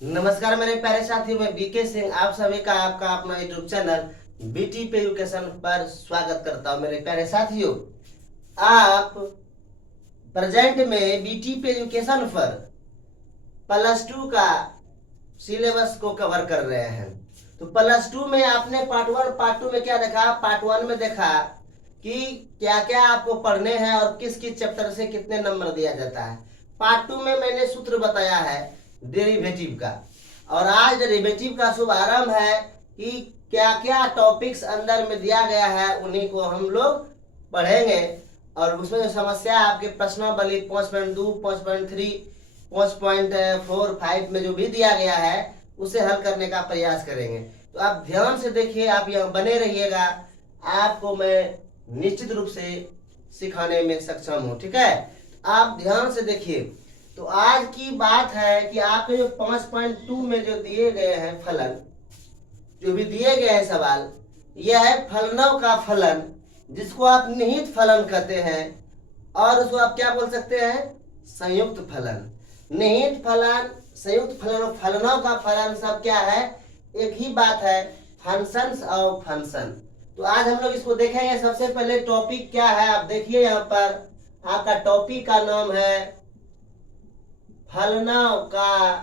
नमस्कार मेरे प्यारे साथियों, मैं बीके सिंह आप सभी का आपका अपना यूट्यूब चैनल बीटी पे एजुकेशन पर स्वागत करता हूं। मेरे प्यारे साथियों, आप प्रेजेंट में बीटी पे एजुकेशन पर +2 का सिलेबस को कवर कर रहे हैं। तो +2 में आपने पार्ट 1 पार्ट 2 में क्या देखा? पार्ट 1 में देखा कि क्या क्या आपको पढ़ने हैं और किस किस चैप्टर से कितने नंबर दिया जाता है। पार्ट 2 में मैंने सूत्र बताया है डेरिवेटिव का, और आज डेरिवेटिव का शुभारंभ है कि क्या क्या टॉपिक्स अंदर में दिया गया है उन्हीं को हम लोग पढ़ेंगे। और उसमें जो समस्या आपके प्रश्नावली 5.2, 5.3, 5.4, 5 में जो भी दिया गया है उसे हल करने का प्रयास करेंगे। तो आप ध्यान से देखिए, आप यहाँ बने रहिएगा, आपको मैं निश्चित रूप से सिखाने में सक्षम हूँ। ठीक है, आप ध्यान से देखिए। तो आज की बात है कि आपके जो 5.2 में जो दिए गए हैं फलन, जो भी दिए गए हैं सवाल, यह है फलनों का फलन, जिसको आप निहित फलन कहते हैं, और उसको आप क्या बोल सकते हैं? संयुक्त फलन। निहित फलन, संयुक्त फलन और फलनों का फलन सब क्या है? एक ही बात है, फंक्शंस और फंक्शन। तो आज हम लोग इसको देखेंगे। सबसे पहले टॉपिक क्या है आप देखिए, यहाँ पर आपका टॉपिक का नाम है फलनों का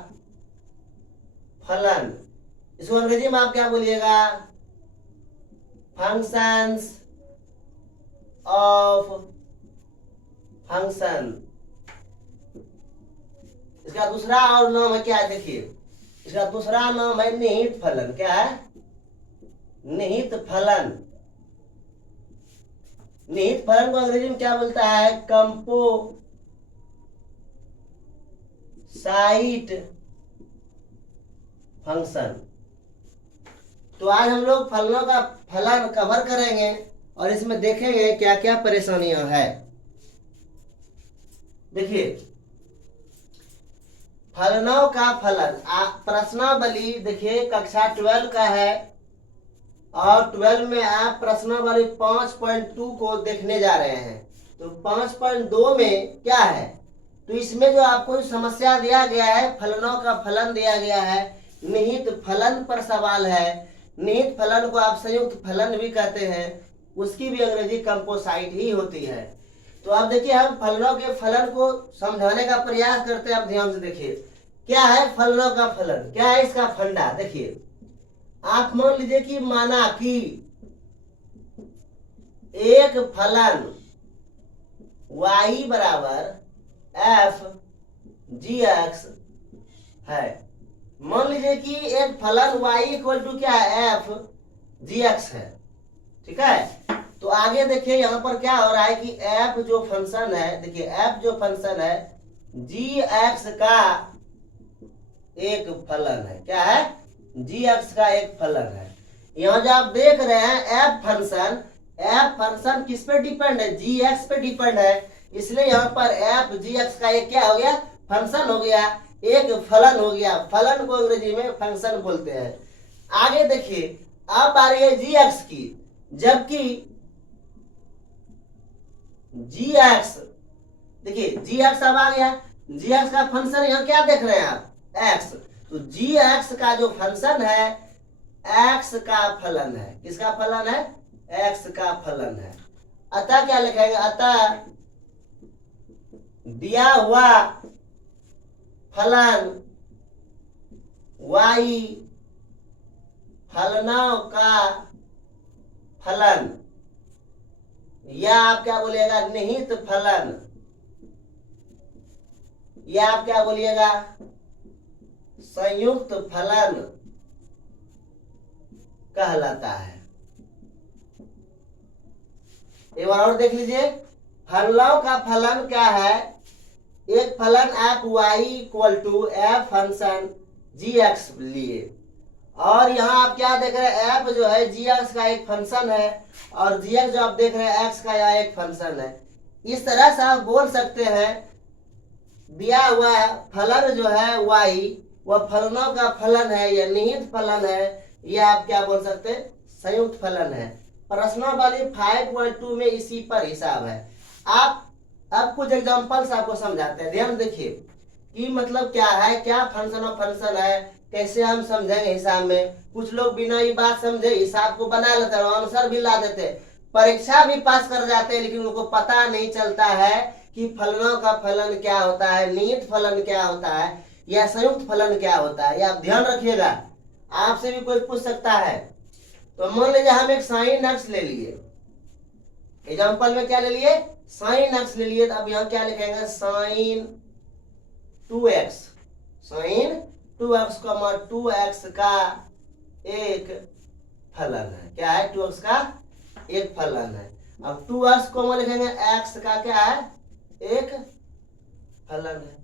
फलन। इसको अंग्रेजी में आप क्या बोलिएगा? Functions of function. इसका दूसरा और नाम है क्या है? देखिए, इसका दूसरा नाम है निहित फलन। क्या है? निहित फलन। निहित फलन को अंग्रेजी में क्या बोलता है? Composite function. तो आज हम लोग फलनों का फलन कवर करेंगे और इसमें देखेंगे क्या क्या परेशानियां है। देखिए, फलनों का फलन प्रश्नावली देखिए कक्षा 12 का है, और 12 में आप प्रश्नावली 5.2 को देखने जा रहे हैं। तो 5.2 में क्या है? तो इसमें जो आपको समस्या दिया गया है, फलनों का फलन दिया गया है, निहित फलन पर सवाल है। निहित फलन को आप संयुक्त फलन भी कहते हैं, उसकी भी अंग्रेजी कंपोसाइट ही होती है। तो आप देखिए, हम फलनों के फलन को समझाने का प्रयास करते हैं। आप ध्यान से देखिए, क्या है फलनों का फलन, क्या है इसका फंडा। देखिए, आप मान लीजिए कि माना कि एक फलन y बराबर f g(x) है। मान लीजिए कि एक फलन y इक्वल टू क्या है? f g(x) है। ठीक है, तो आगे देखिए यहां पर क्या हो रहा है कि f जो फंक्शन है, देखिए f जो फंक्शन है g(x) का एक फलन है। क्या है? g(x) का एक फलन है। यहाँ जो आप देख रहे हैं f फंक्शन किस पे डिपेंड है? g(x) पे डिपेंड है। इसलिए यहाँ पर f g(x) का एक क्या हो गया? फंक्शन हो गया, एक फलन हो गया। फलन को अंग्रेजी में फंक्शन बोलते हैं। आगे देखिए, अब आ रही है g(x) की, जबकि g(x) देखिए g(x) अब आ गया। g(x) का फंक्शन यहाँ क्या देख रहे हैं आप? x। तो g(x) का जो फंक्शन है x का फलन है। किसका फलन है? x का फलन है। अतः क्या लिखेंगे? अतः दिया हुआ फलन y फलनों का फलन, या आप क्या बोलिएगा? निहित फलन, या आप क्या बोलिएगा? संयुक्त फलन कहलाता है। एक बार और देख लीजिए, फलनों का फलन क्या है? एक फलन f y equal to f function g(x) लिए, और यहाँ आप क्या देख रहे हैं? f जो है g(x) का एक फंक्शन है, और g(x) जो आप देख रहे हैं x का यह एक फंक्शन है। इस तरह से आप बोल सकते हैं, दिया हुआ फलन जो है y, वह फलनों का फलन है या निहित फलन है, या आप क्या बोल सकते हैं? संयुक्त फलन है। प्रश्नावली 5.2 में इसी पर हिसाब है। आप अब कुछ एग्जांपल्स आपको समझाते हैं, ध्यान देखिए। कि मतलब क्या है, क्या फंक्शन ऑफ फंक्शन है, कैसे हम समझेंगे हिसाब में। कुछ लोग बिना ये बात समझे हिसाब को बना लेते हैं और आंसर भी ला देते हैं, परीक्षा भी पास कर जाते हैं, लेकिन उनको पता नहीं चलता है कि फलनों का फलन क्या होता है, नियत फलन क्या होता है, या संयुक्त फलन क्या होता है। ये आप ध्यान रखिएगा, आपसे भी कोई पूछ सकता है। तो मान लीजिए हम एक साइन एक्स ले लिए, एग्जाम्पल में क्या ले लिए, साइन एक्स ले लिए। तो अब यहाँ क्या लिखेंगे, sign 2x, sign 2x, 2x का एक फलन है। क्या है, 2x का एक फलन है। अब 2x को लिखेंगे, x का क्या है, एक फलन है।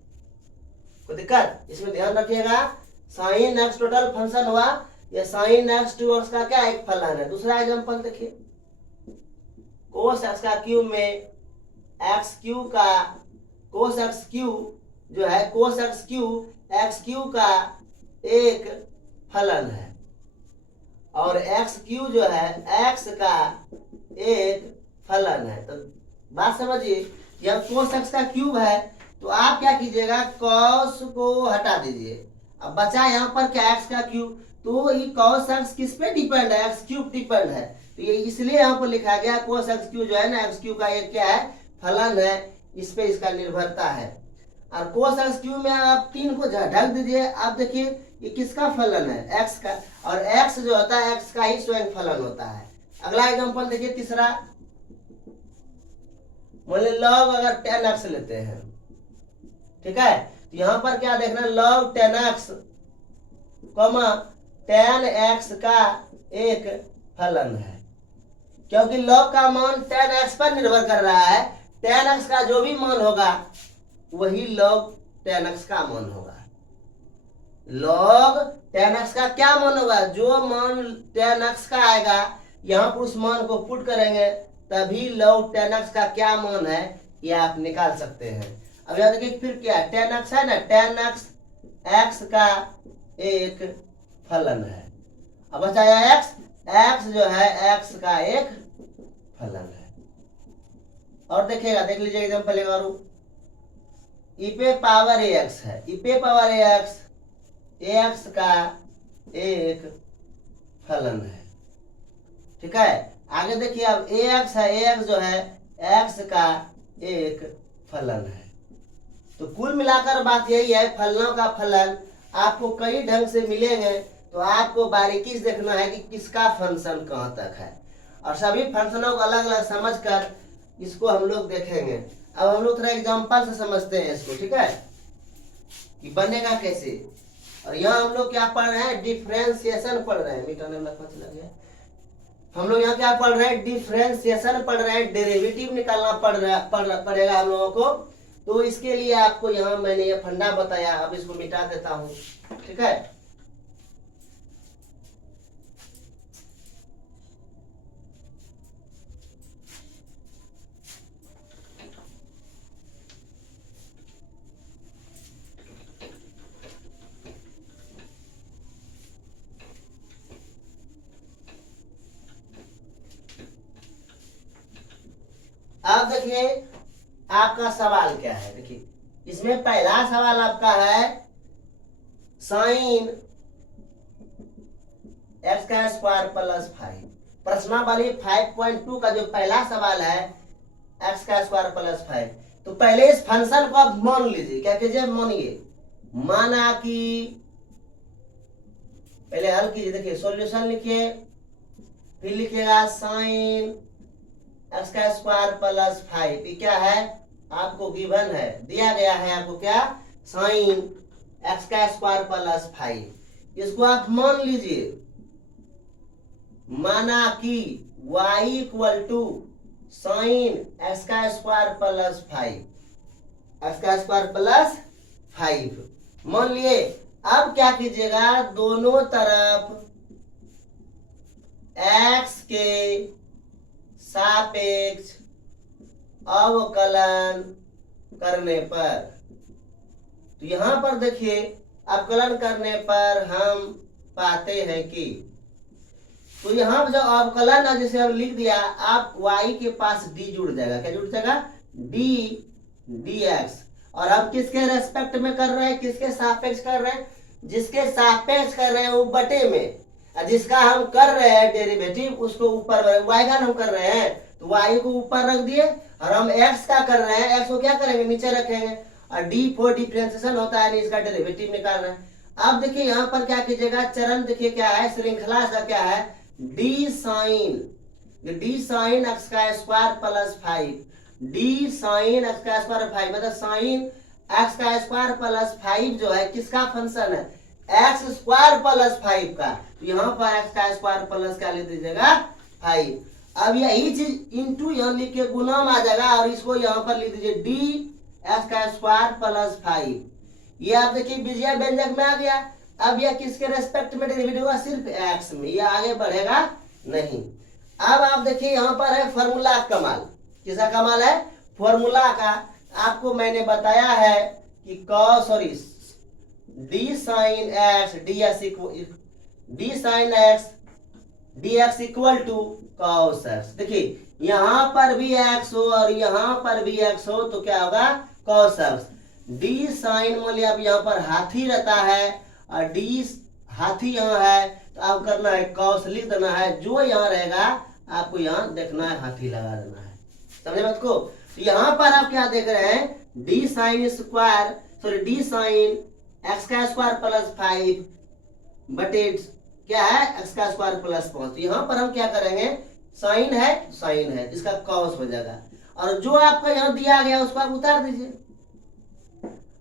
कोई दिक्कत, इसमें ध्यान रखिएगा। साइन x टोटल फंक्शन हुआ, ये साइन x 2x का क्या एक फलन है। दूसरा एग्जांपल देखिए, कोस x का क्यूब में x क्यूब का, कोस x क्यूब जो है, कोस x क्यूब x क्यूब का एक फलन है, और x क्यूब जो है x का एक फलन है। तो बात समझिए, यह कोस x का क्यूब है, तो आप क्या कीजिएगा, कॉस को हटा दीजिए। अब बचा यहाँ पर क्या, x का क्यूब, तो ये कॉस x किस पे डिपेंड है, x क्यूब डिपेंड है, तो ये इसलिए यहाँ पर लिखा गया कोस x क्यूब जो है ना, x क्यूब का एक क्या है, फलन है, इस पे इसका निर्भरता है। और कोस x क्यूब में आप 3 को ढक दीजिए। आप देखिए ये किसका फलन है, x का, और x जो होता है x का ही स्वयं फलन होता है। अगला एग्जांपल देखिए, तीसरा, मान लीजिए लॉग अगर 10x लेते हैं, ठीक है, तो यहाँ पर क्या देखना, लॉग 10x, tan x का एक फलन है, क्योंकि लॉग का मान tan x पर निर्भर कर रहा है। tan x का जो भी मान होगा वही log tan x का मान होगा। log tan x का क्या मान होगा, जो मान tan x का आएगा, यहाँ पर उस मान को पुट करेंगे, तभी log tan x का क्या मान है ये आप निकाल सकते हैं। अब यहाँ देखिए फिर क्या, tan x है ना, tan x x का एक फलन है। अब बचाया x जो है x का एक फलन है। और देखिएगा, देख लीजिए एग्जाम्पल एक और, e पे पावर ax है, e पे पावर ax का एक फलन है, ठीक है। आगे देखिए, अब ax है, ax जो है x का एक फलन है। तो कुल मिलाकर बात यही है, फलनों का फलन आपको कई ढंग से मिलेंगे, तो आपको बारीकी से देखना है कि किसका फंक्शन कहाँ तक है, और सभी फंक्शनों को अलग अलग समझकर इसको हम लोग देखेंगे। अब हम लोग थोड़ा एग्जांपल से समझते हैं इसको, ठीक है, कि बनेगा कैसे। और यहाँ हम लोग क्या पढ़ रहे हैं, डिफरेंशिएशन पढ़ रहे हैं, मीटर ने लग गया। हम लोग यहाँ क्या पढ़ रहे हैं, डिफरेंशिएशन पढ़ रहे हैं, डेरिवेटिव निकालना पड़ेगा हम लोगों को। तो इसके लिए आपको यहाँ मैंने ये फंडा बताया, अब इसको मिटा देता हूँ, ठीक है। अब देखिए आपका सवाल क्या है, देखिए इसमें पहला सवाल आपका है, साइन x का स्क्वायर प्लस 5, प्रश्नावली 5.2 का जो पहला सवाल है, x का स्क्वायर प्लस 5। तो पहले इस फंक्शन को आप मान लीजिए, क्या कीजिए, मानिए, माना कि पहले हल कीजिए। देखिए सॉल्यूशन लिखिए, फिर लिखिएगा साइन x का स्क्वायर प्लस 5, ये क्या है, आपको गिवन है, दिया गया है आपको, क्या, साइन x का स्क्वायर प्लस 5। इसको आप मान लीजिए, माना कि y equal to sine x का स्क्वायर प्लस 5, x का स्क्वायर प्लस 5 मान लिए। अब क्या कीजिएगा, दोनों तरफ x के सापेक्ष अवकलन करने पर, तो यहां पर देखिए अवकलन करने पर हम पाते हैं कि, तो यहां जो अवकलन है, जैसे हम लिख दिया, आप y के पास d जुड़ जाएगा, क्या जुड़ जाएगा, d dx, और हम किसके रेस्पेक्ट में कर रहे हैं, किसके सापेक्ष कर रहे हैं, जिसके सापेक्ष कर रहे हैं वो बटे में, और जिसका हम कर रहे हैं डेरिवेटिव उसको ऊपर, वाई का हम कर रहे हैं तो वाई को ऊपर रख दिए, और हम एक्स का कर रहे हैं एक्स को क्या करेंगे नीचे रखेंगे, और डी फॉर डिफरेंशिएशन होता है, इसका डेरिवेटिव निकाल रहे हैं। अब देखिए यहाँ पर क्या कीजिएगा, चरण देखिए क्या है, श्रृंखला का क्या है, डी साइन एक्स का square plus 5, D sine x का स्क्वायर 5 मतलब साइन एक्स का स्क्वायर प्लस 5 जो है किसका फंक्शन है, एक्स स्क्वायर प्लस 5 का, तो यहाँ पर एक्स का स्क्वायर प्लस क्या लिख दीजिएगा 5। अब यही चीज इंटू यहाँ लिख के गुना में आ जाएगा, और इसको यहाँ पर लिख दीजिए डी एक्स का स्क्वायर प्लस 5। ये आप देखिए बीजीय व्यंजक में आ गया। अब यह किसके रेस्पेक्ट में डेरिवेटिव होगा, सिर्फ एक्स में, ये आगे बढ़ेगा नहीं। अब आप देखिए यहाँ पर है फॉर्मूला कमाल, किसका कमाल है, फॉर्मूला का। आपको मैंने बताया है कि d sine x d x equal to cos x. देखिए यहाँ पर भी एक्स हो और यहाँ पर भी एक्स हो तो क्या होगा, कॉस एक्स। डी साइन मान लिया, अब यहाँ पर हाथी रहता है और डी हाथी यहाँ है, तो आप करना है कॉस लिख देना है, जो यहाँ रहेगा आपको यहाँ देखना है हाथी लगा देना है, समझे बात को। तो यहाँ पर आप क्या देख रहे हैं, डी साइन एक्स का स्क्वायर प्लस 5 बटे क्या है एक्स का स्क्वायर प्लस 5। तो यहाँ पर हम क्या करेंगे, साइन है इसका कॉस हो जाएगा, और जो आपका यहाँ दिया गया उसको आप उतार दीजिए।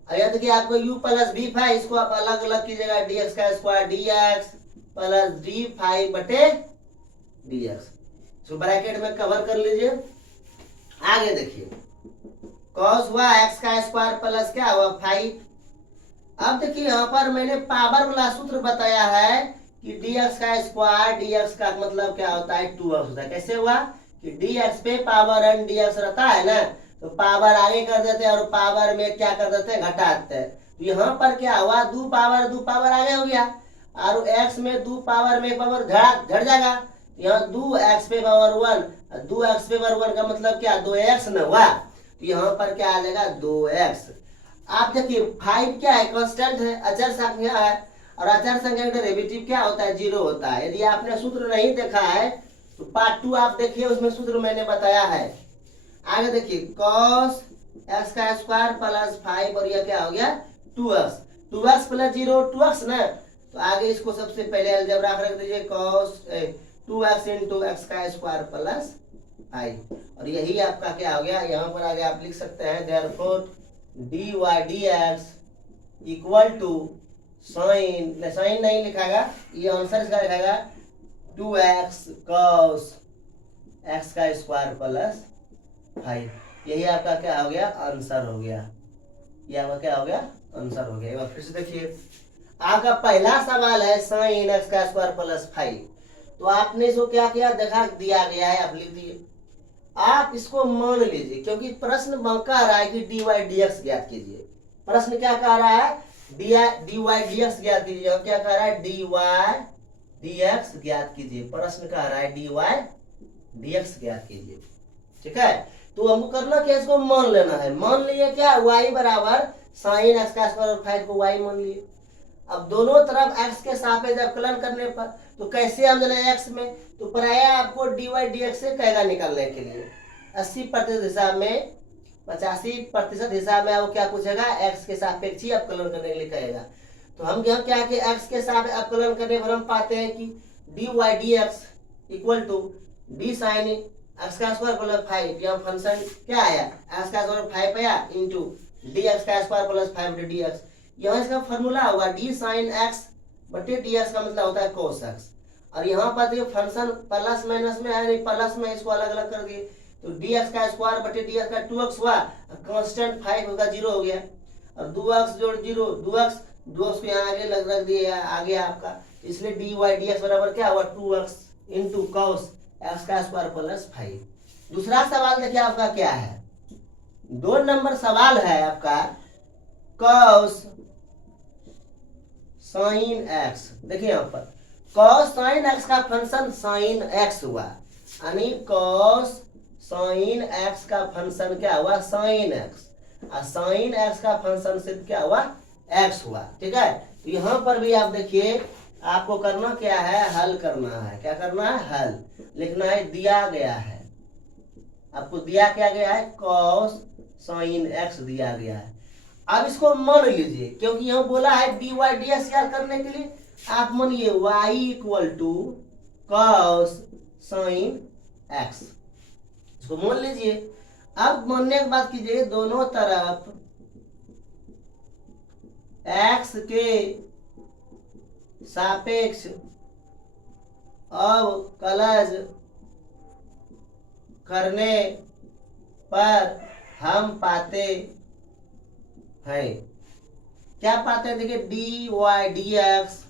और देखिए आपको u प्लस डी 5, इसको आप अलग अलग कीजिएगा, डी एक्स का square D x plus D 5 बटे डी एक्स, इसको ब्रैकेट में कवर कर लीजिए। आगे देखिए कॉस हुआ एक्स का स्क्वायर प्लस क्या हुआ 5। अब देखिए यहाँ पर मैंने पावर वाला सूत्र बताया है कि dx का स्क्वायर, dx का मतलब क्या होता है 2x होता है। कैसे हुआ कि dx पे पावर n dx रहता है ना, तो पावर आगे कर देते हैं और पावर में क्या कर देते हैं, घटा देते हैं। तो यहाँ पर क्या हुआ, दो पावर आगे हो गया, और x में दो पावर में पावर घट जाएगा, यहाँ 2x पे पावर 1, 2x पे पावर 1 का मतलब क्या 2x न हुआ, तो यहाँ पर क्या आ जाएगा 2x। आप देखिए 5 क्या है, कांस्टेंट है, अचर संख्या है, और अचर संख्या का डेरिवेटिव क्या होता है, 0 होता है। यदि आपने सूत्र नहीं देखा है तो पार्ट 2 आप देखिए, उसमें सूत्र मैंने बताया है। आगे देखिए cos x का स्क्वायर प्लस 5 और यह क्या हो गया 2x प्लस 0 2x ना, तो आगे इसको सबसे पहले अलजेब्रा रख दीजिए, cos 2x इंटू एक्स का स्क्वायर प्लस 5, और यही आपका क्या हो गया। यहाँ पर आगे आप लिख सकते हैं therefore dy dx equal to sine नहीं लिखागा, ये आंसर इसका लिखागा 2x cos x का स्क्वायर प्लस 5। यही आपका क्या हो गया, आंसर हो गया। ये आपका क्या हो गया, आंसर हो गया। एक बार फिर से देखिए, आपका पहला सवाल है साइन x का स्क्वायर प्लस 5, तो आपने इसको क्या किया, देखा दिया गया है, आप लिख दिए। आप इसको मान लीजिए, क्योंकि प्रश्न कह रहा है कि dy dx ज्ञात कीजिए। प्रश्न क्या कह रहा है, dy dx ज्ञात कीजिए। क्या कह रहा है, dy dx ज्ञात कीजिए। प्रश्न कह रहा है dy dx ज्ञात कीजिए, ठीक है। तो हमको करना क्या, इसको मान लेना है। मान लिए क्या, y बराबर साइन एक्स का स्क्वायर 5 को y मान लिए। अब दोनों तरफ x के सापेक्ष अवकलन करने पर तो कैसे हम जाने x में, तो प्राय आपको dy dx से कहेगा निकालने के लिए 80% हिसाब में, 85% हिसाब में वो क्या पूछेगा, x के सापेक्ष ही अवकलन करने के लिए कहेगा। तो हम यहाँ क्या कि x के सापेक्ष अवकलन करने पर हम पाते हैं कि dy dx equal to d sine x का स्क्वायर प्लस 5, यहाँ फंक्शन क्या आया एक्स का स्क्वायर 5 आया इंटू डी एक्स का स्क्वायर प्लस 5 बटे डी एक्स। यहाँ इसका फॉर्मूला होगा डी साइन एक्स बटे डी एक्स का मतलब होता है कोस एक्स, और यहाँ पर देखिए फंक्शन प्लस माइनस में है, नहीं प्लस में इसको अलग अलग कर दिए, तो डी एक्स का स्क्वायर बटे डी एक्स का 2x हुआ, कांस्टेंट 5 होगा 0 हो गया, और 2x जोड़ 0 2x को यहाँ आगे रख दिए, आ गया आपका। इसलिए डी वाई डी एक्स बराबर क्या हुआ 2x इंटू कॉस एक्स का स्क्वायर प्लस 5। दूसरा सवाल देखिए आपका क्या है, 2 नंबर सवाल है आपका कॉस साइन एक्स। देखिए यहाँ पर कॉस साइन एक्स का फंक्शन साइन एक्स हुआ, यानी कॉस साइन एक्स का फंक्शन क्या हुआ साइन एक्स। और साइन एक्स का फंक्शन सिर्फ क्या हुआ, एक्स हुआ। ठीक है, तो यहाँ पर भी आप देखिए आपको करना क्या है, हल करना है। क्या करना है, हल लिखना है। दिया गया है, आपको दिया क्या गया है, कॉस साइन एक्स दिया गया है। अब इसको मान लीजिए, क्योंकि यहाँ बोला है डी वाई डी एक्स याद करने के लिए, आप मानिए y equal to cos sine x, इसको मान लीजिए। अब मानने की बात कीजिए, दोनों तरफ x के सापेक्ष अवकलज करने पर हम पाते हैं, क्या पाते हैं, देखिए d Y D x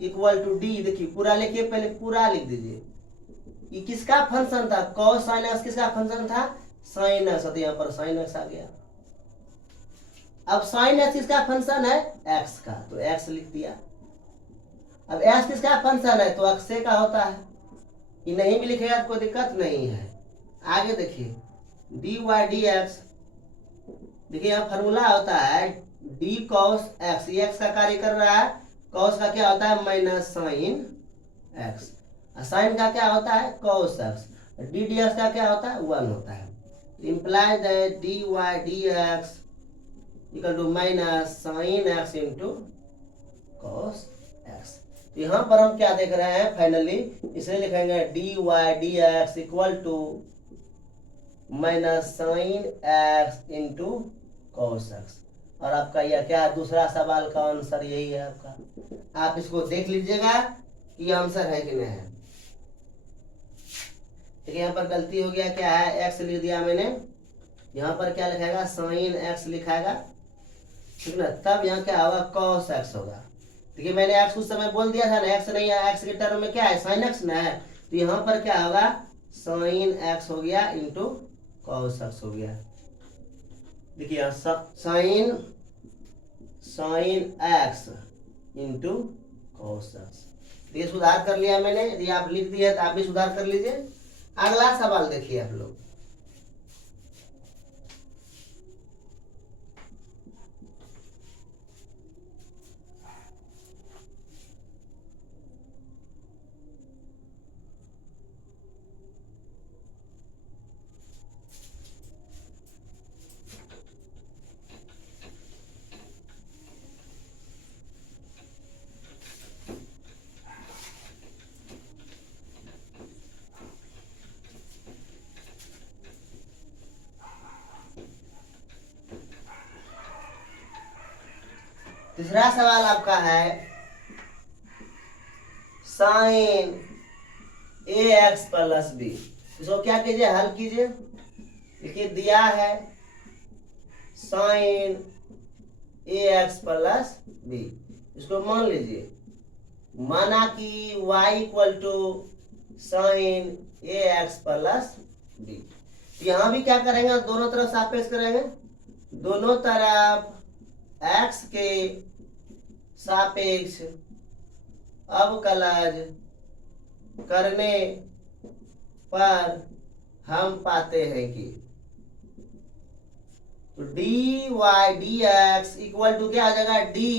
equal to d, देखिए पूरा लिखिए, पहले पूरा लिख दीजिए। ये किसका फंक्शन था, कॉस साइन एक्स किसका फंक्शन था, साइन एक्स, तो यहाँ पर साइन एक्स आ गया। अब साइन एक्स किसका फंक्शन है, एक्स का, तो एक्स लिख दिया। अब एक्स किसका फंक्शन है, तो अक्षय का होता है, ये नहीं भी लिखेगा तो कोई दिक्कत नहीं है। आगे देखिए डी वाई डी एक्स, देखिए यहाँ फॉर्मूला होता है डी कॉस एक्स, ये एक्स का कार्य कर रहा है, कॉस का क्या होता है माइनस साइन एक्स, साइन का क्या होता है cos x, d d x का क्या होता है 1 होता है। Implies that d Y D x equal to minus sine x into cos x. तो यहाँ पर हम क्या देख रहे हैं, फाइनली इसे लिखेंगे d Y D x equal to minus sine x into cos x. और आपका यह क्या दूसरा सवाल का आंसर यही है आपका। आप इसको देख लीजिएगा कि आंसर है कि नहीं है। ठीक है, यहाँ पर गलती हो गया, क्या है एक्स लिख दिया मैंने, यहाँ पर क्या लिखाएगा साइन एक्स लिखाएगा, ठीक ना, तब यहाँ क्या होगा कॉस एक्स होगा। देखिए मैंने एक्स उस समय बोल दिया था ना, एक्स नहीं है, एक्स के टर्म में क्या है साइन एक्स ना है, तो यहाँ पर क्या होगा साइन एक्स हो गया इंटू कॉस एक्स हो गया। देखिए यहाँ sign x into cos x, ये सुधार कर लिया मैंने, यदि आप लिख दिए तो आप भी सुधार कर लीजिए। अगला सवाल देखिए आप लोग, तीसरा सवाल आपका है sine a x plus b, इसको क्या कीजिए हल कीजिए। देखिए दिया है sine a x plus b, इसको मान लीजिए, माना कि y equal to sine a x plus b. यहां भी क्या करेंगे, दोनों तरफ सापेक्ष करेंगे, दोनों तरफ x के सापेक्ष अवकलज करने पर हम पाते हैं कि, तो d Y D x equal to क्या आ जाएगा d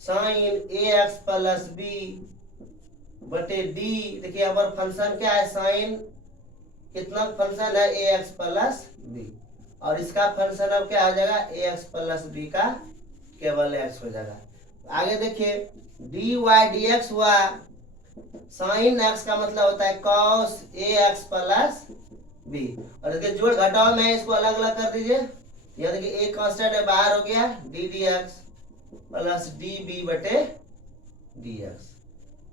sine a x plus b बटे डी, देखिए यहाँ पर फंक्शन क्या है साइन, कितना फंक्शन है ए एक्स प्लस बी, और इसका फंक्शन अब क्या आ जाएगा ए एक्स प्लस बी का केवल एक्स हो जाएगा। आगे देखिए डी वाई डी एक्स हुआ, साइन एक्स का मतलब होता है cos A x plus B, और देखिए जोड़ घटाव में इसको अलग अलग कर दीजिए, यहाँ देखिए एक कांस्टेंट है बाहर हो गया d d x plus d b बटे डी एक्स।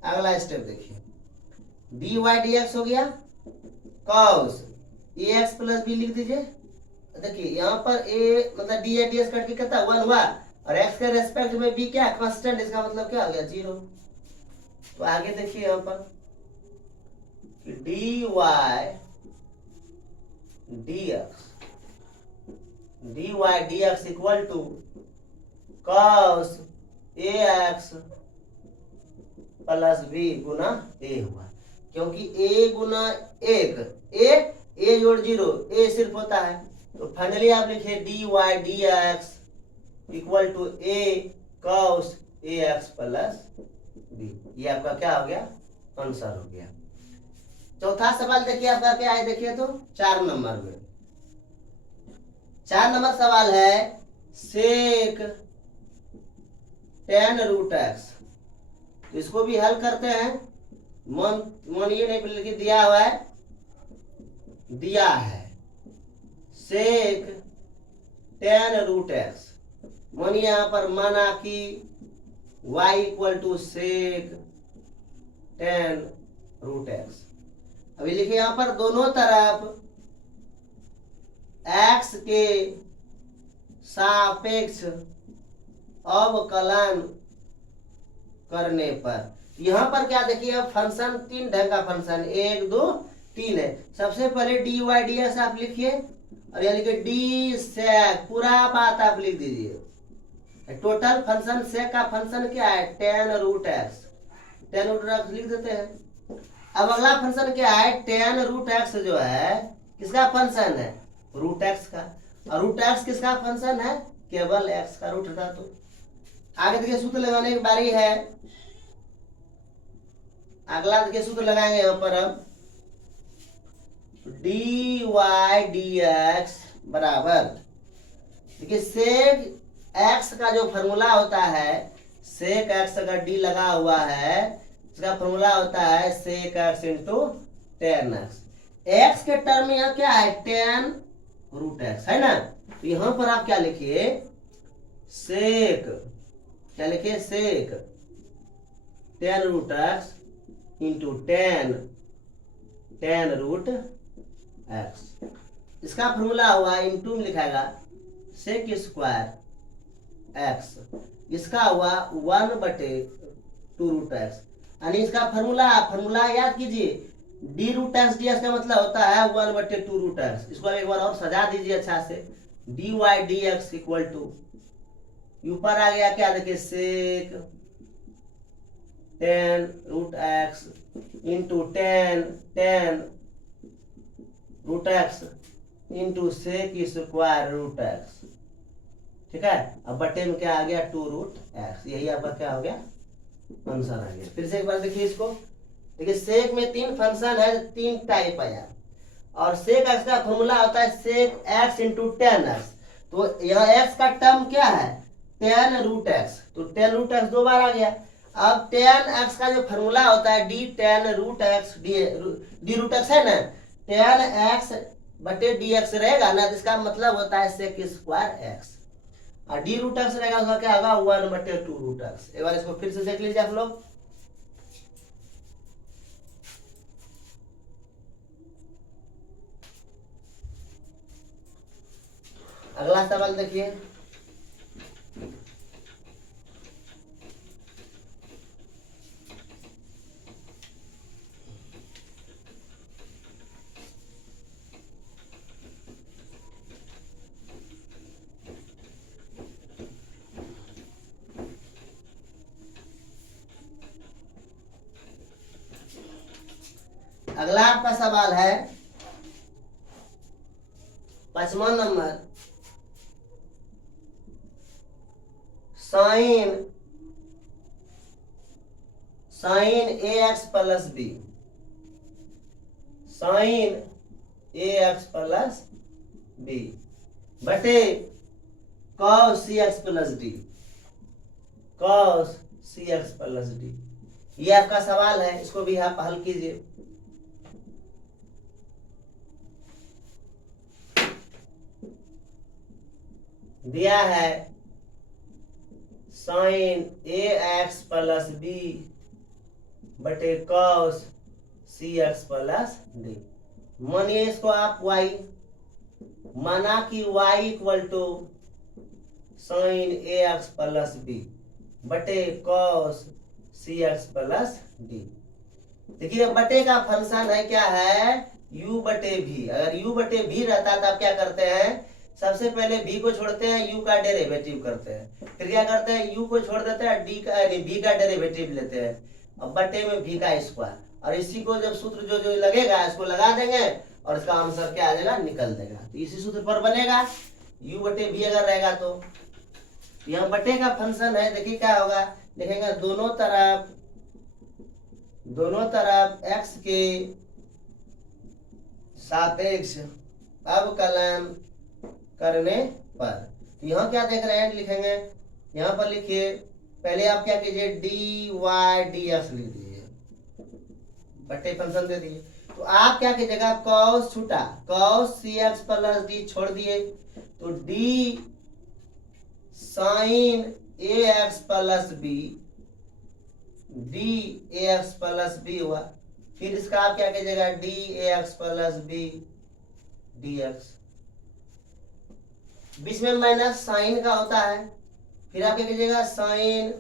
अगला स्टेप देखिए डी वाई डी एक्स हो गया, कॉस ए एक्स प्लस बी लिख दीजिए। देखिए यहाँ पर ए मतलब d a d s cut के कितना 1 हुआ, और एक्स के रेस्पेक्ट में बी क्या कांस्टेंट, इसका मतलब क्या हो गया 0। तो आगे देखिए यहाँ पर D Y D x equal to cos A x plus B गुना ए हुआ, क्योंकि ए गुना एक ए जोड़ 0 ए सिर्फ होता है, तो फाइनली आप लिखिए d Y D x equal to a cos A x plus b. ये आपका क्या हो गया, आंसर हो गया। चौथा सवाल देखिए आपका क्या है, देखिए तो 4 नंबर में 4 नंबर सवाल है सेक टेन रूट एक्स। तो इसको भी हल करते हैं। मन ये नहीं बल्कि दिया हुआ है, दिया है सेक टेन रूट एक्स। मन यहां पर माना कि y equal to sec ten root x. अभी लिखिए यहां पर दोनों तरफ x के सापेक्ष अवकलन करने पर, यहां पर क्या देखिए फंक्शन 3 ढंग का फंक्शन 1 2 3 है। सबसे पहले डी वाई डी एक्स आप लिखिए और यहाँ लिखिए डी सेक, पूरा बात आप लिख दीजिए। टोटल फंक्शन सेक का फंक्शन क्या है, tan root x. Tan root x लिख देते हैं। अब अगला फंक्शन क्या है, टेन रूट एक्स जो है किसका फंक्शन है, रूट एक्स का। और रूट एक्स किसका फंक्शन है, केवल एक्स का रूट था। तो आगे देखिए सूत्र लगाने की बारी है। अगला देखिए सूत्र लगाएंगे यहाँ पर अब डी वाई डी एक्स बराबर, देखिए सेक एक्स का जो फॉर्मूला होता है, सेक एक्स का डी लगा हुआ है, इसका फॉर्मूला होता है sec x into tan x. X के टर्म में यहाँ क्या है, टेन रूट एक्स है ना। तो यहां पर आप क्या लिखिए, सेक, क्या लिखिए sec ten root X into ten root X. इसका फॉर्मूला हुआ इंटू में लिखाएगा सेक स्क्वायर एक्स, इसका हुआ 1/2 रूट एक्स। यानी इसका फॉर्मूला याद कीजिए, d root x d x का मतलब होता है 1/2 रूट एक्स। इसको एक बार और सजा दीजिए अच्छा से, D Y D x equal to, ऊपर आ गया क्या देखिए sec ten root X into ten root X into sec square root X. ठीक है, अब बटे में क्या आ गया 2 रूट एक्स। यही आपका क्या हो गया, आंसर आ गया। फिर से एक बार देखिए इसको, देखिए सेक में 3 फंक्शन है, 3 टाइप आया। और सेक एक्स का फॉर्मूला होता है sec x into tan x. तो यह एक्स का टर्म क्या है, टेन रूट एक्स। तो टेन रूट एक्स 2 बार आ गया। अब टेन एक्स का जो फॉर्मूला होता है d tan root x, d root x है ना, टेन एक्स बटे डी एक्स रहेगा ना, जिसका मतलब होता है सेक स्क्वायर एक्स। और डी रूट एक्स रहेगा उसका क्या होगा 1/2 रूट एक्स। एक बार इसको फिर से देख लीजिए आप लोग। अगला सवाल देखिए, अगला आपका सवाल है 5वां number, sign a x plus B, sign a x plus b बटे cos c x plus D, cos c x plus D. ये आपका सवाल है, इसको भी आप हल कीजिए। दिया है sine a x plus b बटे cos c x plus d. मानिए इसको आप y, माना कि y equal to sine a x plus b बटे cos c x plus d. देखिए बटे का फंक्शन है क्या है, u बटे भी। अगर u बटे भी रहता तो आप क्या करते हैं, सबसे पहले v को छोड़ते हैं, u का डेरिवेटिव करते हैं, फिर क्या करते हैं u को छोड़ देते हैं, d का यानी v का डेरिवेटिव लेते हैं, और बटे में v का स्क्वायर। और इसी को जब सूत्र जो जो लगेगा इसको लगा देंगे और इसका आंसर क्या आ जाएगा, निकल देगा। तो इसी सूत्र पर बनेगा u बटे v अगर रहेगा तो यहाँ बटे का फंक्शन है, देखिए क्या होगा, देखेंगे दोनों तरफ x के सापेक्ष अवकलन करने पर, यहाँ क्या देख रहे हैं, लिखेंगे यहाँ पर लिखिए, पहले आप क्या कीजिए dy dx लिख दीजिए, बटे फंक्शन दे दिए। तो आप क्या कीजिएगा, cos छूटा, cos cx प्लस डी छोड़ दिए, तो d sin ax plus b, dAx plus b हुआ। फिर इसका आप क्या कीजिएगा, dAx प्लस b dx, बीच में माइनस साइन का होता है, फिर आप क्या कीजिएगा साइन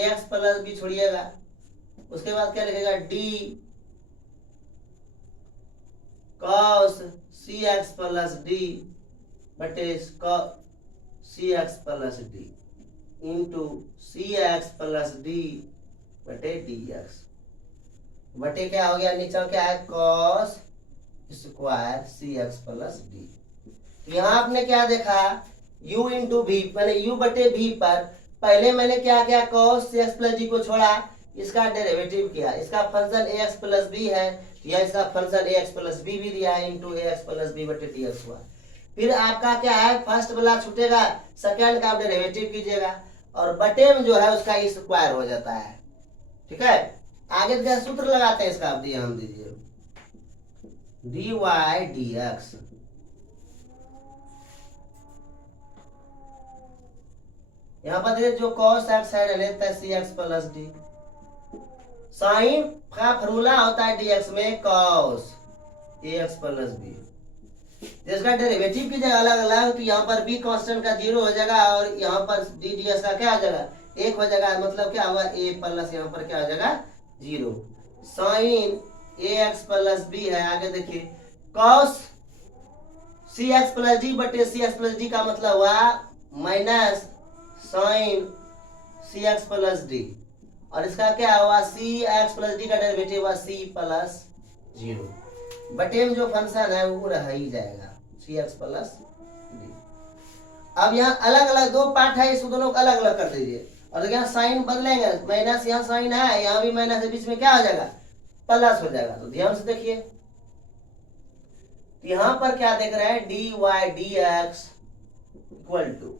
ax प्लस b छोड़िएगा, उसके बाद क्या लिखेगा d cos cx plus d बटे cx plus d into cx plus d बटे dx, बटे क्या हो गया, नीचे क्या है cos square cx plus d। यहाँ आपने क्या देखा, u इंटू v, मैंने u बटे v पर पहले मैंने क्या किया, cos cx प्लस d को छोड़ा, इसका डेरिवेटिव किया, इसका फंक्शन ax प्लस b है, या इसका फंक्शन ax प्लस b भी दिया है, इंटू ax प्लस b बटे dx हुआ। फिर आपका क्या है, फर्स्ट वाला छूटेगा, सेकंड का आप डेरिवेटिव कीजिएगा, और बटे में जो है उसका स्क्वायर हो जाता है, ठीक है। आगे क्या सूत्र लगाते हैं इसका, आप ध्यान दीजिए, dy dx, यहाँ पर देखिए जो cos x है लेता है cx प्लस d, साइन का फॉर्मूला होता है dx में cos ax प्लस b, इसका डेरिवेटिव की जगह अलग अलग, तो यहाँ पर b कांस्टेंट का 0 हो जाएगा, और यहाँ पर d ds का क्या हो जाएगा, 1 हो जाएगा, मतलब क्या होगा a प्लस यहाँ पर क्या हो जाएगा 0, साइन ax प्लस b है। आगे देखिए cos cx प्लस d बटे cx प्लस d का मतलब हुआ minus sine cx plus d, और इसका क्या हुआ cx प्लस d का डेरिवेटिव हुआ c प्लस 0, बटे में जो फंक्शन है वो रह ही जाएगा cx प्लस d। अब यहाँ अलग अलग दो पार्ट है, इसको दोनों को अलग अलग कर दीजिए, और यहाँ साइन बदलेंगे, माइनस यहाँ साइन है, यहाँ भी माइनस है, बीच में क्या हो जाएगा, प्लस हो जाएगा। तो ध्यान से देखिए, यहाँ पर क्या देख रहे हैं, dy dx इक्वल टू,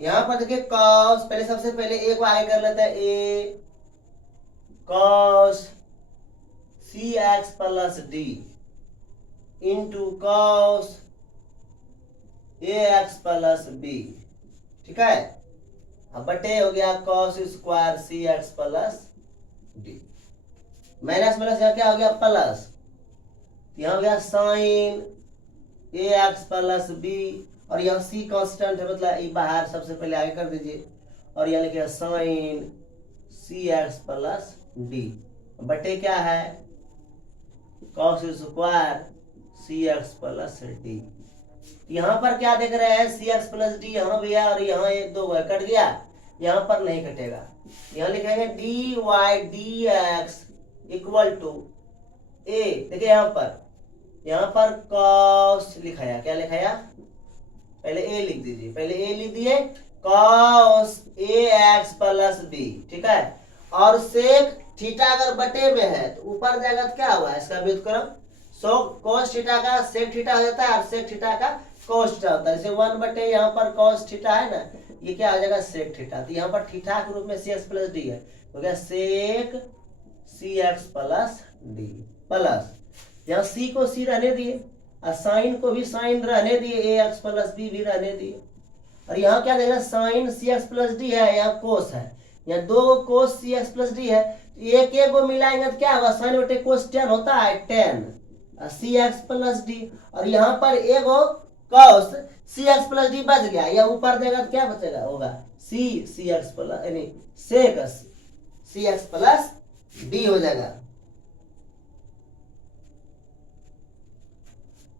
यहाँ पर देखिए cos, पहले सबसे पहले एक को आगे कर लेते हैं, a cos cx plus d into cos ax plus b, ठीक है। अब बटे हो गया cos square cx plus d, minus plus यहाँ क्या हो गया प्लस, यहाँ हो गया साइन ax प्लस b, और यहाँ c कांस्टेंट है, मतलब ये बाहर सबसे पहले आगे कर दीजिए, और यहाँ लिखिए साइन cx प्लस d बटे क्या है cos square cx plus d। यहाँ पर क्या देख रहे हैं, cx प्लस d यहाँ भी है, और यहाँ एक दो कट गया, यहाँ पर नहीं कटेगा, यहाँ लिखेंगे dy dx equal to a, देखिए यहाँ पर cos लिखाया, क्या लिखाया, पहले a लिख दीजिए, पहले a लिख दिए cos ax प्लस b, ठीक है, और सेक थीटा अगर बटे में है तो ऊपर जाएगा तो क्या हुआ, इसका व्युत्क्रम सो cos थीटा का सेक थीटा हो जाता है, और सेक थीटा का cos थीटा होता है, जैसे 1 बटे यहाँ पर cos थीटा है ना, ये क्या हो जाएगा सेक थीटा, तो यहाँ पर थीटा के रूप में cx प्लस d है, तो क्या सेक cx प्लस d प्लस, यहाँ c को c रहने दिए, और साइन को भी साइन रहने दिए, ax प्लस b भी रहने दिए, और यहाँ क्या देगा साइन cx प्लस d है, यहाँ कोस है, यहाँ दो कोस cx प्लस d है, तो एक एक को मिलाएंगे तो क्या होगा, साइन बटे कोस 10 होता है 10 cx प्लस d, और यहाँ पर एक cos cx प्लस d बच गया, या ऊपर देगा तो क्या बचेगा, होगा cx प्लस यानी सेक cx प्लस d हो जाएगा।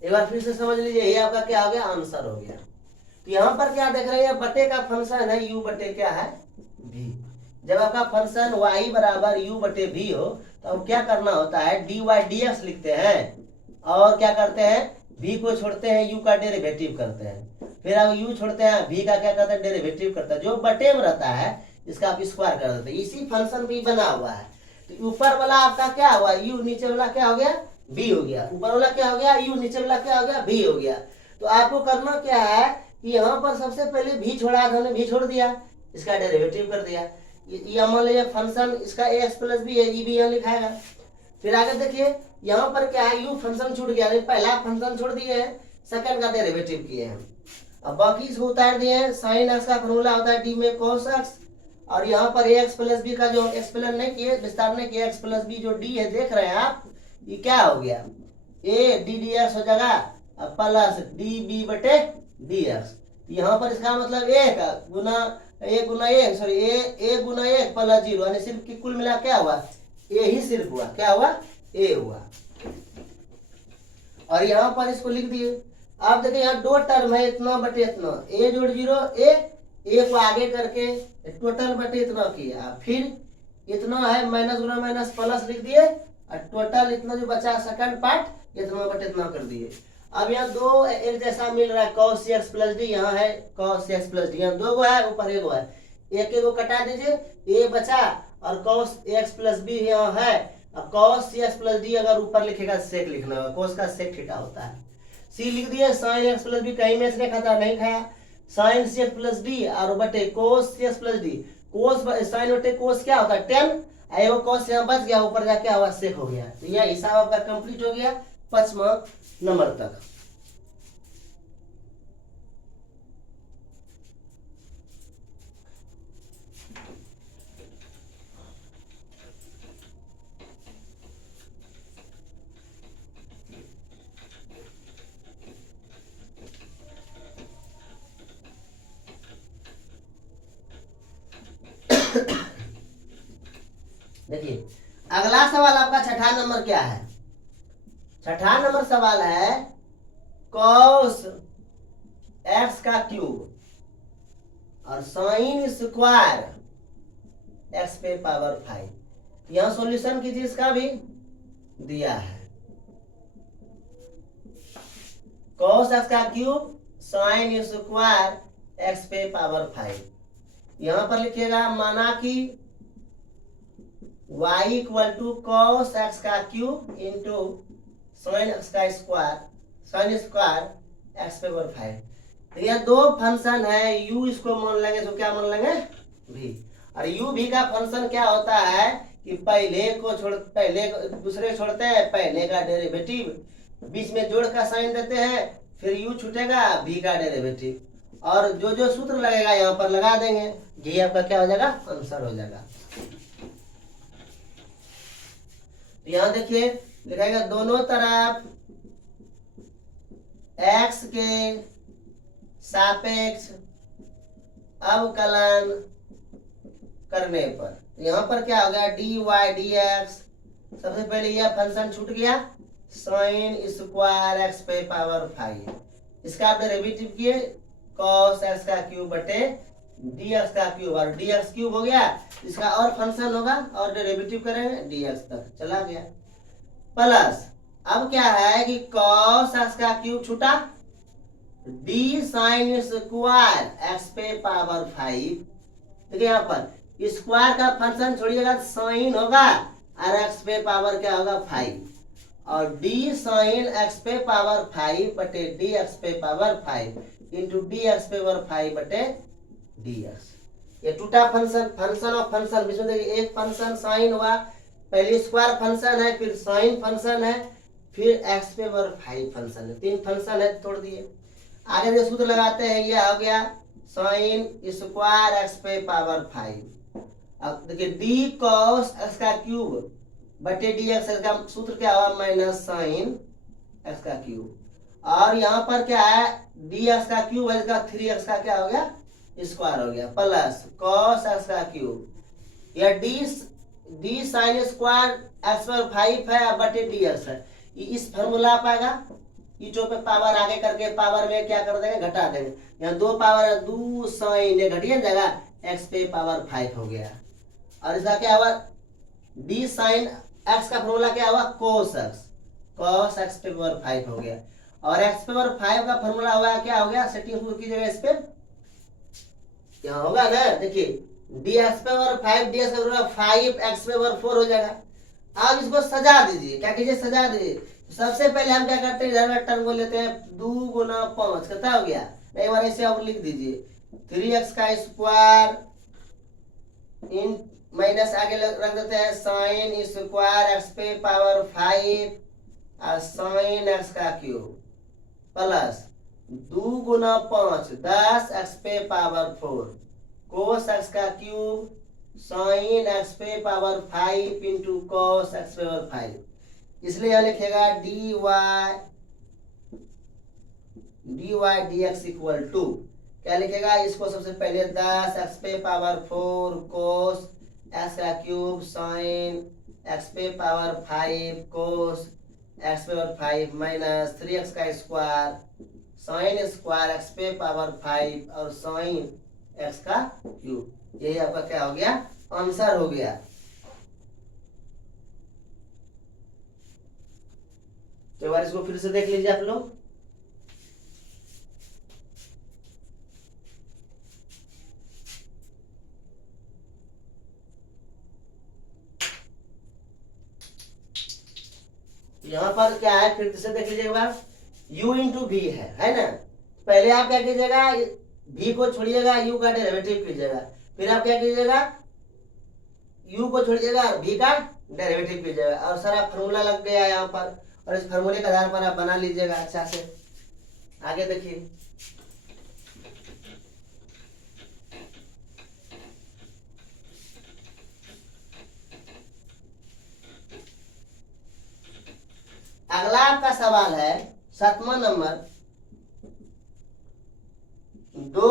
एक बार फिर से समझ लीजिए, ये आपका क्या हो गया, आंसर हो गया। तो यहाँ पर क्या देख रहे हैं, बटे का फंक्शन है u बटे क्या है v, जब आपका फंक्शन y बराबर u बटे v हो तो क्या करना होता है, dy dx लिखते हैं और क्या करते हैं, v को छोड़ते हैं, u का डेरिवेटिव करते हैं, फिर अब u छोड़ते हैं, v का क्या करते हैं, डेरिवेटिव करते हैं, जो बटे में रहता है इसका आप स्क्वायर कर देते हैं। इसी फंक्शन भी बना हुआ है। तो ऊपर वाला आपका क्या हुआ, u, नीचे वाला क्या हो गया, v हो गया। ऊपर वाला क्या हो गया, u, नीचे वाला क्या हो गया, v हो गया। तो आपको करना क्या है कि यहाँ पर सबसे पहले v छोड़ा, हमने v छोड़ दिया, इसका डेरिवेटिव कर दिया। ये मान लीजिए फंक्शन इसका ax प्लस बी है, ये भी यहाँ लिखाएगा। फिर आगे देखिए यहाँ पर क्या है, u फंक्शन छूट गया, पहला फंक्शन छोड़ दिए हैं, सेकंड का डेरिवेटिव किए हैं। अब बाकी इसको उतार दिए हैं। साइन एक्स का फॉर्मूला होता है डी में कॉस एक्स, और यहाँ पर ax प्लस बी का जो एक्सप्लेन नहीं किए, विस्तार नहीं किया, एक्स प्लस बी जो डी है देख रहे हैं आप, ये क्या हो गया, a डी डी एक्स हो जाएगा प्लस डी बी बटे डी एक्स। यहाँ पर इसका मतलब एक गुना एक सॉरी ए गुना एक प्लस 0, यानी सिर्फ की कुल मिला क्या हुआ, ए ही सिर्फ हुआ, क्या हुआ, ए हुआ। और यहाँ पर इसको लिख दिए। आप देखिए यहाँ दो टर्म है, इतना बटे इतना, ए जोड़ 0 ए को आगे करके टोटल बटे इतना किया, फिर इतना है माइनस गुना माइनस प्लस लिख दिए, और टोटल इतना जो बचा सेकंड पार्ट इतना बटे इतना कर दिए। अब यहाँ दो एक जैसा मिल रहा है, cos x प्लस डी, यहाँ है cos x प्लस डी, यहाँ दो गो है, ऊपर एक गो है, एक को कटा दीजिए, a बचा, और cos x प्लस बी यहाँ है, और cos x प्लस डी अगर ऊपर लिखेगा सेक लिखना होगा, cos का सेक थीटा होता है। c लिख दिए, sin x प्लस बी कहीं में इसने खाता नहीं खाया, sin x प्लस डी और बटे cos x plus D, cos sin बटे cos क्या होता है 10, एगो cos यहाँ बच गया, ऊपर जाके हुआ सेक हो गया। तो यह हिसाब आपका कंप्लीट हो गया 5वां नंबर तक। देखिए अगला सवाल आपका छठा नंबर क्या है, छठा नंबर सवाल है cos x का क्यूब और sin स्क्वायर x पे पावर 5। यहां सॉल्यूशन कीजिए, इसका भी दिया है cos x का क्यूब sin स्क्वायर x पे पावर 5। यहां पर लिखिएगा माना कि y equal to cos x का क्यूब इंटू sin x का स्क्वायर, sin स्क्वायर x पे पावर 5। तो यह दो फंक्शन है, u इसको मान लेंगे तो क्या मान लेंगे, v, और u v का फंक्शन क्या होता है कि पहले दूसरे छोड़ते हैं, पहले का डेरिवेटिव, बीच में जोड़ का साइन देते हैं, फिर u छूटेगा, v का डेरिवेटिव, और जो जो सूत्र लगेगा यहाँ पर लगा देंगे, ये आपका क्या हो जाएगा, आंसर हो जाएगा। यहाँ देखिए लिखेगा दोनों तरफ x के सापेक्ष अवकलन करने पर, यहाँ पर क्या हो गया, dy dx, सबसे पहले यह फंक्शन छूट गया, sin स्क्वायर x पे पावर 5, इसका आप डेरिवेटिव किए cos x का क्यूब बटे dx का क्यूब, और dx क्यूब हो गया, इसका और फंक्शन होगा और डेरिवेटिव करेंगे dx तक चला गया, प्लस अब क्या है कि cos x का क्यूब छूटा, d sin स्क्वायर x पे पावर 5। देखिए यहाँ पर स्क्वायर का फंक्शन छोड़िएगा, साइन होगा और x पे पावर क्या होगा 5, और d sin x पे पावर 5 बटे dx पे पावर 5 इंटू dx पे पावर 5 बटे dx। ये टूटा फंक्शन, फंक्शन ऑफ फंक्शन, बीच में देखिए एक फंक्शन साइन हुआ, पहले स्क्वायर फंक्शन है, फिर साइन फंक्शन है, फिर x पे पावर 5 फंक्शन है, तीन फंक्शन है, तोड़ दिए। आगे जो सूत्र लगाते हैं, यह हो गया साइन स्क्वायर x पे पावर 5। अब देखिए डी कॉस x का क्यूब बटे dx, का सूत्र क्या हुआ, माइनस साइन x का क्यूब, और यहाँ पर क्या है dx का क्यूब है, इसका 3x का क्या हो गया, स्क्वायर हो गया, प्लस cos x का क्यूब, या डी साइन स्क्वायर x पर 5 है बटे dx है, इस फॉर्मूला आ पाएगा, ईटो पे पावर आगे करके पावर में क्या कर देंगे, घटा देंगे, यहाँ दो पावर दो साइन घटिए जगह x पे पावर 5 हो गया, और इसका क्या हुआ डी साइन एक्स का फॉर्मूला क्या हुआ, कोस एक्स, कॉस एक्स पे पावर 5 हो गया। और एक्स पे पावर 5 का फॉर्मूला हुआ क्या हो गया, सेटिंग पुट कीजिएगा इस पे, क्या होगा ना, देखिए डी एक्स पे पावर 5 डी एक्स का फॉर्मूला 5 एक्स पे पावर 4 हो जाएगा। अब इसको सजा दीजिए, क्या कीजिए, सजा दीजिए। सबसे पहले हम क्या करते हैं, इधर में टर्म को लेते हैं, 2 गुना 5 कितना हो गया, एक बार ऐसे और लिख दीजिए, 3x का स्क्वायर इन माइनस आगे रख देते हैं साइन स्क्वायर एक्स पे पावर 5 और साइन एक्स का क्यूब प्लस 2 गुना 5 10 एक्स पे पावर 4 कोस एक्स का क्यूब साइन एक्स पे पावर 5 इंटू कोस एक्स पे पावर 5। इसलिए यह लिखेगा d Y D x equal to क्या लिखेगा, इसको सबसे पहले 10 एक्स पे पावर 4 कोस एक्स का क्यूब साइन एक्स पे पावर 5 कोस एक्स पे पावर 5 माइनस 3x का स्क्वायर साइन स्क्वायर एक्स पे पावर 5 और साइन एक्स का क्यूब। यही आपका क्या हो गया, आंसर हो गया। तो बार इसको फिर से देख लीजिए आप लोग। यहाँ पर क्या है, फिर से देख लीजिए एक बार, u इंटू वी है ना। पहले आप क्या कीजिएगा, v को छोड़िएगा, u का डेरिवेटिव कीजिएगा, फिर आप क्या कीजिएगा, u को छोड़िएगा और v का डेरिवेटिव कीजिएगा, और सारा फॉर्मूला लग गया यहाँ पर, और इस फॉर्मूले के आधार पर आप बना लीजिएगा अच्छा से। आगे देखिए, अगला आपका सवाल है 7वां नंबर, 2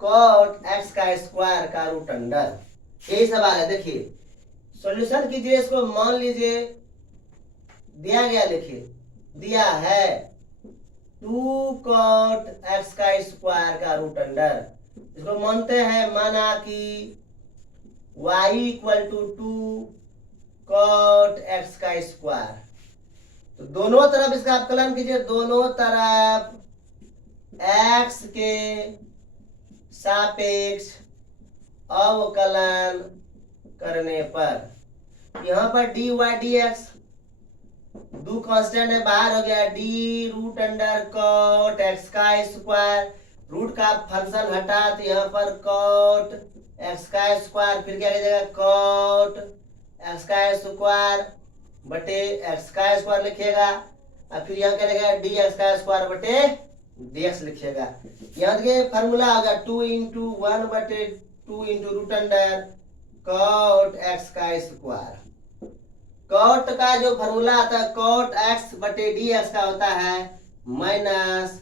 कॉट एक्स का स्क्वायर का रूट अंडर, यही सवाल है। देखिए सॉल्यूशन कीजिए इसको, मान लीजिए दिया गया, लिखिए दिया है 2 कॉट एक्स का स्क्वायर का रूट अंडर, इसको मानते हैं, माना कि y equal to 2 cot x का स्क्वायर। तो दोनों तरफ इसका अवकलन कीजिए, दोनों तरफ x के सापेक्ष अवकलन करने पर यहाँ पर dy dx 2 कांस्टेंट है, बाहर हो गया d root under cot x का स्क्वायर, रूट का फंक्शन हटा तो यहाँ पर कॉट एक्स का स्क्वायर, फिर क्या कीजिएगा कॉट एक्स का स्क्वायर बटे एक्स का स्क्वायर लिखिएगा, और फिर यहाँ क्या लिखेगा डी एक्स का स्क्वायर बटे डी एक्स लिखिएगा। यहाँ देखिए फॉर्मूला होगा 2 इंटू 1 बटे 2 into root under cot x का स्क्वायर। कॉट का जो फॉर्मूला आता है कॉट एक्स बटे डी एक्स का होता है माइनस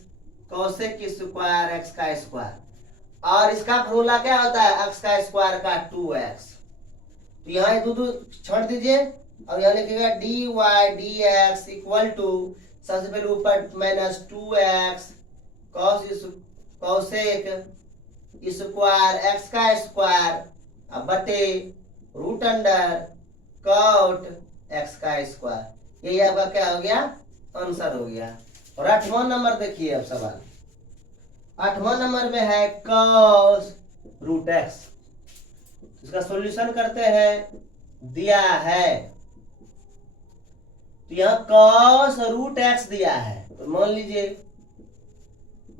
कोसेक स्क्वायर एक्स का स्क्वायर, और इसका फॉर्मूला क्या होता है एक्स का स्क्वायर का 2x। तो यहाँ दो छोड़ दीजिए, और यहाँ लिखिएगा d Y D x equal to, सबसे पहले ऊपर minus 2x cosec square x का स्क्वायर बटे रूट अंडर कॉट एक्स का स्क्वायर। यही आपका क्या हो गया, आंसर हो गया। और 8वां नंबर देखिए अब सवाल, 8वां नंबर में है कॉस रूट एक्स, इसका सॉल्यूशन करते हैं, दिया है तो यह कॉस रूट एक्स दिया है, तो मान लीजिए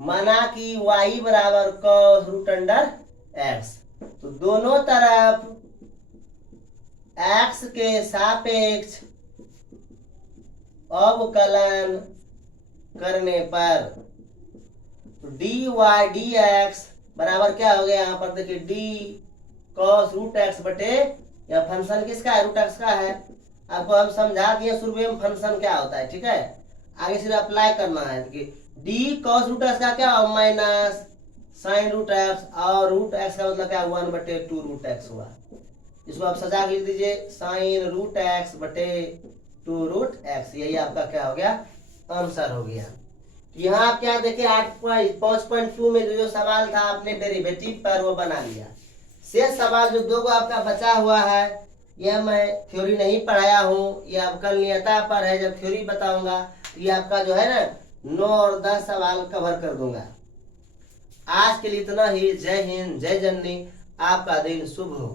माना कि y बराबर कॉस रूट अंडर एक्स, तो दोनों तरफ x के सापेक्ष अवकलन करने पर डी वाई डी एक्स बराबर क्या हो गया, यहाँ पर देखिए डी कॉस रूट एक्स बटे, यह फंक्शन किसका है, रूट एक्स का है। आपको हम समझा दिए शुरू में फंक्शन क्या होता है, ठीक है, आगे सिर्फ अप्लाई करना है। देखिए डी कॉस रूट एक्स का क्या हुआ माइनस साइन रूट एक्स, और रूट एक्स का मतलब क्या 1 बटे 2 रूट एक्स हुआ। इसको आप सजा के लिख दीजिए साइन रूट एक्स बटे 2 रूट एक्स, यही आपका क्या हो गया, आंसर हो गया। यहाँ आप क्या देखे 5.2 में जो सवाल था आपने डेरिवेटिव पर वो बना लिया। शेष सवाल जो 2 को आपका बचा हुआ है, यह मैं थ्योरी नहीं पढ़ाया हूँ, यह अब कल नियता पर है। जब थ्योरी बताऊंगा तो ये आपका जो है ना 9 और 10 सवाल कवर कर दूंगा। आज के लिए इतना ही। जय हिंद, जय जननी। आपका दिन शुभ हो।